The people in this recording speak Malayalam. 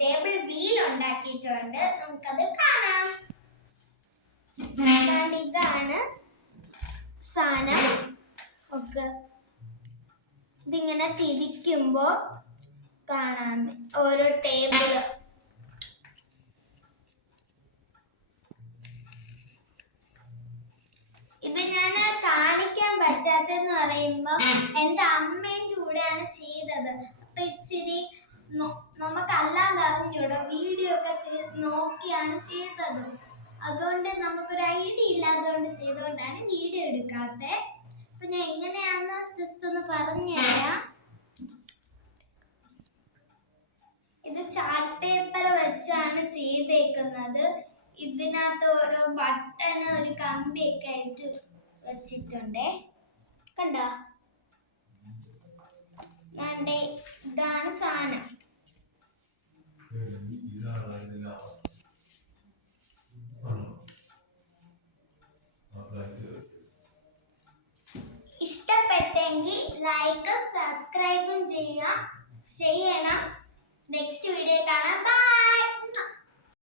ടേബിൾ വീൽ ഉണ്ടാക്കിയിട്ടുണ്ട്. നമുക്കത് കാണാം. ഇതാണ് സാധനം. ഒക്കെ ഇതിങ്ങനെ തിരിക്കുമ്പോ കാണാം ഓരോ ടേബിള്. ഇത് ഞാൻ കാണിക്കാൻ പറ്റാത്തെന്ന് പറയുമ്പോ എന്റെ അമ്മേന്റെ കൂടെയാണ് ചെയ്തത്. അപ്പൊ ഇച്ചിരി നമുക്കല്ലാതെ അറിഞ്ഞൂടെ, വീഡിയോ ഒക്കെ നോക്കിയാണ് ചെയ്തത്. അതുകൊണ്ട് നമുക്കൊരു ഐഡിയ ഇല്ലാത്തതുകൊണ്ട് ചെയ്തുകൊണ്ടാണ് വീഡിയോ എടുക്കാത്തത്. അപ്പൊ ഞാൻ എങ്ങനെയാന്ന് ജസ്റ്റ് ഒന്ന് പറഞ്ഞുതരാം. ഇത് ചാർട്ട് പേപ്പർ വെച്ചാണ് ചെയ്തേക്കുന്നത്. ഇതിനകത്ത് ഓരോ ബട്ടണ് ഒരു കമ്പിയൊക്കെ ആയിട്ട് വെച്ചിട്ടുണ്ട്. കണ്ടോ? ഇതാണ് സാധനം. ഇഷ്ടപ്പെട്ടെങ്കിൽ ലൈക്ക് സബ്സ്ക്രൈബും ചെയ്യണം. നെക്സ്റ്റ് വീഡിയോ കാണാം. ബൈ.